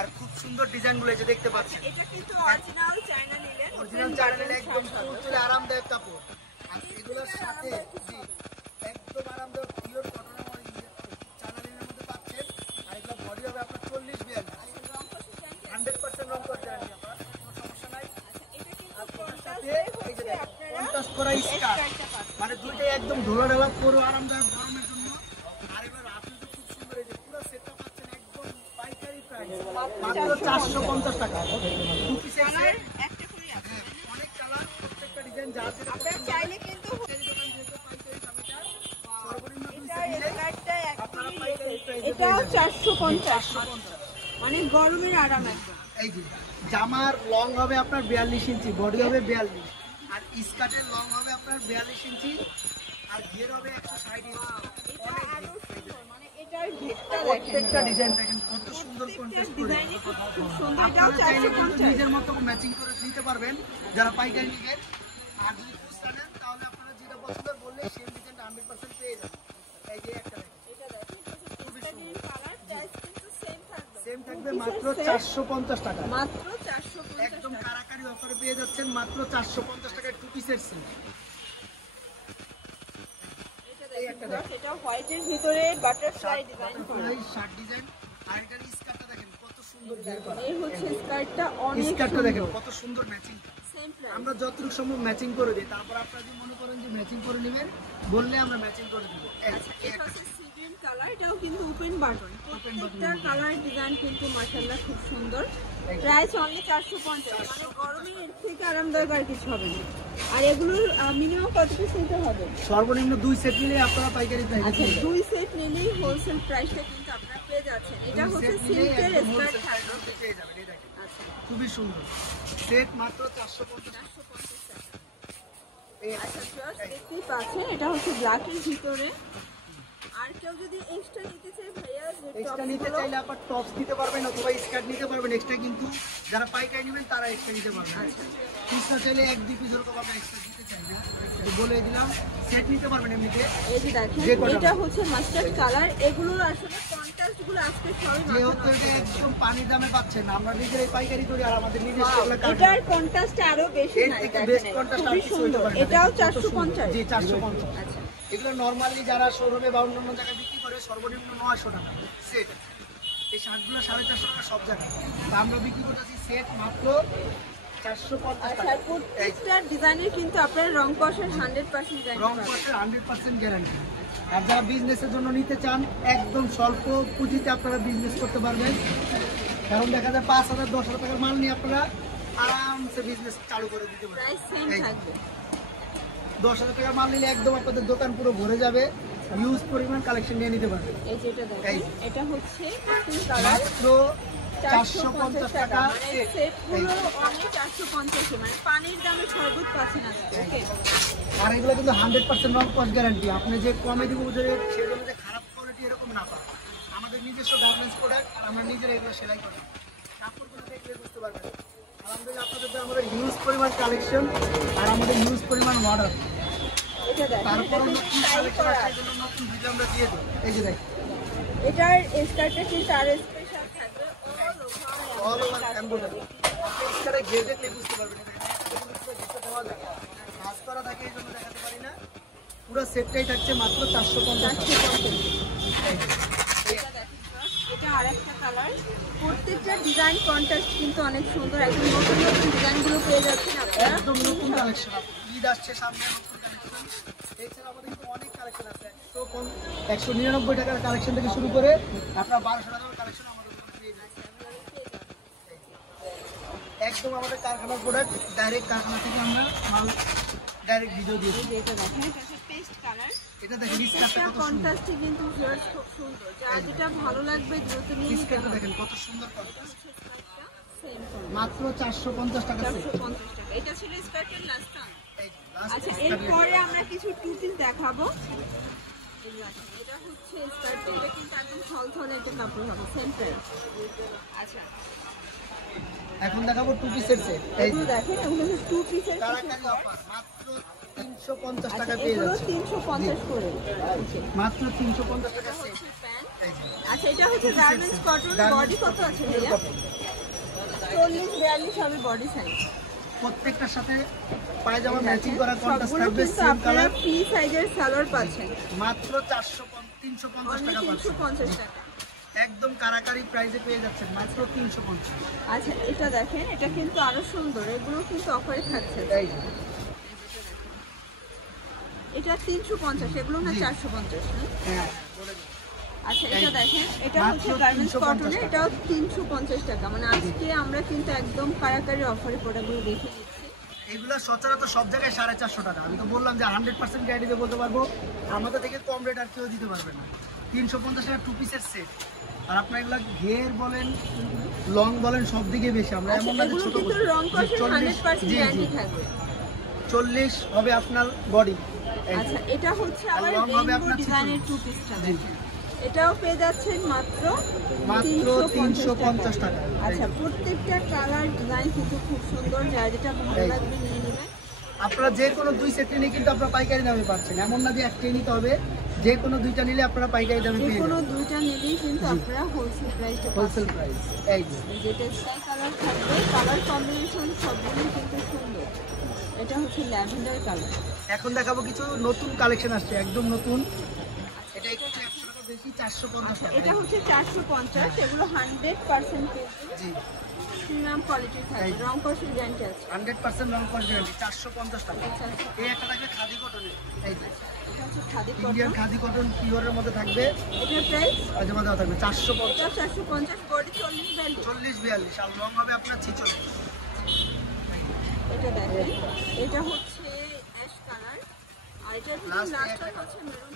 আর খুব সুন্দর ডিজাইনগুলো এই যে দেখতে পাচ্ছেন। এটা কিন্তু অরিজিনাল চায়না নিলেন, অরিজিনাল চায়না নিলে একদম চুলচুলে আরামদায়ক কাপড়। আর এগুলোর সাথে জি একদম আরামদায়ক পিওর কটনের চায়না নিলের মধ্যে পাচ্ছেন। আর এগুলো বডি হবে আপনার 40-42 100% রং কস গ্যারান্টি আপনার, কোনো সমস্যা নাই। আর ওটার সাথে এই যে কন্ট্রাস্ট করা স্কার্ট, মানে দুইটাই একদম ঢোলা ঢালা পুরো আরামদায়ক গরমের জন্য। আর এবার আপনি তো খুব সুন্দর এই যে পুরো সেটটা পাচ্ছেন একদম পাইকারি প্রাইস মাত্র 450 টাকা। টু পিসের সেট, একটা করে আছে, অনেক কালার, প্রত্যেকটা ডিজাইন যা যেটা আপনারা চাইলে কিন্তু সর্বনিম্ন 2 এটা সেট নিলে স্কার্টটা আপনারা একদমই পাইকারি প্রাইসে এটাও পেয়ে যাবেন। 450, মানে গরমের আরাম একদম। এই যে জামার লং হবে আপনার 42 ইঞ্চি, বডি হবে 42, আর স্কার্টের লং হবে আপনার 42 ইঞ্চি, আর ঘের হবে 160 ইঞ্চি। এটা আরো সুন্দর, মানে এটার ঘেরটা দেখেন, প্রত্যেকটা ডিজাইন দেখেন কত সুন্দর কন্ট্রাস্ট করে। ডিজাইনই খুব সুন্দর। এটাও আপনারা চাইলে কিন্তু 450। নিজের মতো ম্যাচিং করে নিতে পারবেন যারা পাইকারি নেবেন। আর যদি খুচরা নেন তাহলে আপনারা যেটা পছন্দ বললে সেম ডিজাইনটা 100% পেয়ে যাবেন। এই যে একটা দেখেন, এটা দেখেন, পিস্তাচির কালার, প্রাইস কিন্তু সেম থাকবে, সেম থাকবে মাত্র 450 টাকা। মাত্র 450 একদম টাকা। কারাকারি অফারে পেয়ে যাচ্ছেন মাত্র 450 টাকায় টু পিসের সেট। এই একটা দেখেন, এটা হোয়াইটের ভিতরে বাটারফ্লাই ডিজাইন করা। শার্ট ডিজাইন, আর এটার স্কার্টটা দেখেন কত সুন্দর ডিজাইন করা। এই হচ্ছে স্কার্টটা, অনেক স্কার্টটা দেখেন সুন্দর, কত সুন্দর ম্যাচিং। Same price. আমরা যতটুকু সম্ভব ম্যাচিং করে দিই, তারপর আপনারা যদি মনে করেন যে ম্যাচিং করে নেবেন বললে আমরা ম্যাচিং করে দিব। আচ্ছা, এটা হচ্ছে সি গ্রিন কালার, এটাও কিন্তু ওপেন বাটন। প্রত্যেকটা কালার ডিজাইন কিন্তু মাশাআল্লাহ খুব সুন্দর। প্রাইস অনলি 450, মানে গরমে এর থেকে আরামদায়ক আর কিছু হবে না। আর এগুলোর মিনিমাম কত পিস নিতে হবে? সর্বনিম্ন 2 সেট নিলে আপনারা পাইকারি প্রাইসে আচ্ছা, পেয়ে যাবেন। 2 সেট নিলেই হোলসেল প্রাইসটা কিন্তু আপনারা পেয়ে যাচ্ছেন। এটা হচ্ছে সিল্কের স্কার্ট থাকবে। পেয়ে যাবেন। এই দেখেন আচ্ছা, খুবই সুন্দর সেট মাত্র 450 টাকা। 450 টাকা। এই আচ্ছা ভিউয়ার্স, দেখতেই পাচ্ছেন এটা হচ্ছে ব্ল্যাকের ভিতরে। আর কেউ যদি এক্সট্রা নিতে চায় ভাইয়া, যে এক্সট্রা নিতে টপগুলো, চাইলে আপনার টপস নিতে পারবেন অথবা স্কার্ট নিতে পারবেন এক্সট্রা, কিন্তু যারা পাইকারি নেবেন তারা এক্সট্রা নিতে পারবেন। খুচরা চাইলে 1-2 পিস ওরকম আপনার এক্সট্রা দিতে চাইলে তো বলে দিলাম। সেট নিতে পারবেন এমনিতে, এই যে দেখেন যে কটা এটা হচ্ছে মাস্টার্ড কালার। এগুলোর আসলে কন্ট্রাস্ট গুলো আজকে সবাই যেহেতু এটা একদম পানির দামে পাচ্ছেন না, আমরা নিজেরাই পাইকারি করি আর আমাদের নিজস্ব এগুলো কারখানা। এটার কন্ট্রাস্ট আরো বেশি এর না, থেকে দেখেন বেস্ট কন্ট্রাস্ট আর খুবই কিছু হতে সুন্দর। পারে না। এটাও দেখেন কত সুন্দর। 450। জি 450। আচ্ছা, এগুলো নরমালি যারা শোরুমে বা অন্যান্য জায়গায় বিক্রি করে সর্বনিম্ন 900 টাকা সেট। এই শার্টগুলো 450 টাকা সব জায়গায়, তা আমরা বিক্রি করতেছি সেট মাত্র 450 আচ্ছা, টাকা। প্রত্যেকটা ডিজাইনের কিন্তু আপনার রং কষের 100% গ্যারান্টি রং পাবেন। কষের 100% গ্যারান্টি। আর যারা বিজনেসের জন্য নিতে চান একদম স্বল্প পুঁজিতে আপনারা বিজনেস করতে পারবেন। কারণ দেখা যায় 5,000-10,000 টাকার মাল নিয়ে আপনারা আরামসে বিজনেস চালু করে দিতে পারবেন। প্রাইস সেম এই থাকবে। 10,000 টাকার মাল নিলে একদম আপনাদের দোকান পুরো ভরে যাবে, হিউজ পরিমাণ কালেকশন নিয়ে নিতে পারবেন। এই যেটা দেখেন, এই। এটা হচ্ছে পিঙ্ক কালার, মাত্র 450 টাকা মানে সেট। সেটগুলো অনলি 450, মানে পানির দামে শরবত পাচ্ছেন আজকে। ওকে, আর এগুলো কিন্তু 100% রং কস গ্যারান্টি। আপনি যে কমে দিব সেই জন্য যে খারাপ কোয়ালিটি এরকম না পান। আমাদের নিজস্ব গার্মেন্টস প্রোডাক্ট, আমরা নিজেরা এগুলো সেলাই করি। কাপড়গুলো দেখলে বুঝতে পারবেন। আলহামদুলিল্লাহ আপনাদের আমাদের হিউজ পরিমাণ কালেকশন আর আমাদের হিউজ পরিমাণ অর্ডার। এটা দেখেন, তারপর এটা নতুন কিন্তু টাই কালেকশন করা আছে, আছে। এগুলো নতুন ভিডিও আমরা দিয়ে দেব। এই যে দেখেন এটার স্কার্টটা কিন্তু আর স্পেশাল থাকবে, অল ওভার এমব্রয়ডারি। আপনি এখানে ঘের দেখলে বুঝতে পারবেন। কাজ করা থাকে এই জন্য দেখাতে পারি না। পুরো সেটটাই থাকছে মাত্র 450 টাকা। এটা আরেকটা কালার। প্রত্যেকটা ডিজাইন কন্ট্রাস্ট কিন্তু অনেক সুন্দর। একদম নতুন নতুন ডিজাইনগুলো পেয়ে যাচ্ছেন আপনারা। একদম নতুন কালেকশন। ঈদ আসছে সামনে, নতুন কালেকশন। এছাড়া আমাদের কিন্তু অনেক কালেকশন আছে। 199 টাকার কালেকশন থেকে শুরু করে আপনারা 1200 টাকার কালেকশন আমাদের কাছে পেয়ে যাচ্ছেন। একদম আমাদের কারখানার প্রোডাক্ট, ডাইরেক্ট কারখানা থেকে আমরা মাল ডাইরেক্ট ভিডিও দিয়েছি। এটা দেখেন, এটা হচ্ছে পেস্ট কালার। এটা দেখেন স্কার্টটা কত সুন্দর। কন্ট্রাস্টে কিন্তু ভিউয়ার্স খুব সুন্দর। যার যেটা ভালো লাগবে দ্রুত নিয়ে নিতে স্কার্টটা হবে। দেখেন কত সুন্দর কন্ট্রাস্ট। স্কার্টটা সেম মাত্র 450 টাকা সেট। 450 টাকা। এটা ছিল স্কার্টের লাস্ট টাইম। এই লাস্ট আচ্ছা, এরপরে আমরা কিছু টু পিস দেখাবো। এই দেখেন, এটা হচ্ছে স্কার্ট, এটা কিন্তু একদম থলথলে একটা কাপড় হবে, সেম প্রাইস। আচ্ছা, এখন দেখাবো টু পিসের সেট। এই এগুলো দেখেন, এগুলো হচ্ছে টু পিসের। কারাকারি অফার মাত্র 350 আচ্ছা, টাকা পেয়ে এগুলো যাচ্ছে। 350 করে। মাত্র 350 টাকা সেট। হচ্ছে প্যান্ট, এই যে আচ্ছা এটা হচ্ছে গার্মেন্টস কটন, বডি কত আছে ভাইয়া? 40-42 হবে বডি সাইজ। প্রত্যেকটার সাথে পায়জামা ম্যাচিং করা কন্ট্রাস্ট থাকবে, সেম আপনারা কালার। ফ্রি সাইজের সালোয়ার পাচ্ছেন মাত্র 350 টাকা পাচ্ছেন। 350 টাকা। একদম কারাকারি প্রাইসে পেয়ে যাচ্ছেন মাত্র 350। আচ্ছা এটা দেখেন, এটা কিন্তু আরো সুন্দর, এগুলো কিন্তু অফারে থাকছে। এই যে এটা 350, এগুলো না 450 না? হ্যাঁ আচ্ছা এটা দেখেন, এটা হচ্ছে মাত্র গার্মেন্টস 350 কটনে, এটাও 350 টাকা। মানে আজকে আমরা কিন্তু একদম কারাকারি অফারে প্রোডাক্টগুলো দেখে দিচ্ছি। এগুলা সচরাচর সব জায়গায় 450 টাকা। আমি তো বললাম যে 100% গ্যারান্টি বলতে পারবো, আমাদের থেকে কম রেট আর কেউ দিতে পারবে না। 350 টাকা 2 পিসের সেট। আর আপনার এগুলা ঘের বলেন, লং বলেন, সব দিকে বেশি। আমরা আচ্ছা এমন না যে এগুলো ছোট কিন্তু করি। রং কষে 100% জি, গ্যারান্টি জি। থাকবে। 40 হবে আপনার বডি। আচ্ছা এটা হচ্ছে আবার রং হবে রেইনবো আপনার ডিজাইনের টু পিসটা জি। দেখেন, এটাও পেয়ে যাচ্ছেন মাত্র 350 টাকা। আচ্ছা প্রত্যেকটা কালার ডিজাইন কিন্তু খুব সুন্দর, যার যেটা ভালো লাগবে নিয়ে নেবেন। আপনারা যে কোনো 2 সেট নিলে কিন্তু আপনারা পাইকারি দামে পাচ্ছেন। এমন না যে একটাই নিতে হবে, যে কোনো 2টা নিলে আপনারা পাইকারি দামে যে পেয়ে কোনো যাবেন। দুইটা নিলেই কিন্তু আপনারা হোলসেল প্রাইসটা হোলসেল পাচ্ছেন। প্রাইস। এই যে যেটা স্কাই কালার থাকবে, কালার কম্বিনেশন সবগুলোই কিন্তু সুন্দর। এটা হচ্ছে ল্যাভেন্ডার কালার। এখন দেখাবো কিছু নতুন কালেকশন আসছে, একদম নতুন। এটা একটু 100 টাকা বেশি, 450 টাকা। এটা হচ্ছে 450, এগুলো 100% কিন্তু জি প্রিমিয়াম কোয়ালিটির থাকবে, রং কষের গ্যারান্টি আছে। 100% রং কোয়ালিটি, 450 টাকা। এই একটা থাকবে খাদি কটনের, এই যে এটা হচ্ছে khadi Indian cotton, khadi cotton পিওরের মধ্যে থাকবে। এটার প্রাইস পায়জামা দেওয়া থাকবে 450, এটা 450, বডি 40-42। 40-42 আর রং হবে আপনার 46। এটা দেখেন, এটা হচ্ছে অ্যাশ কালার, আর এটার ভিতরে Last লাস্টটা হচ্ছে মেরুন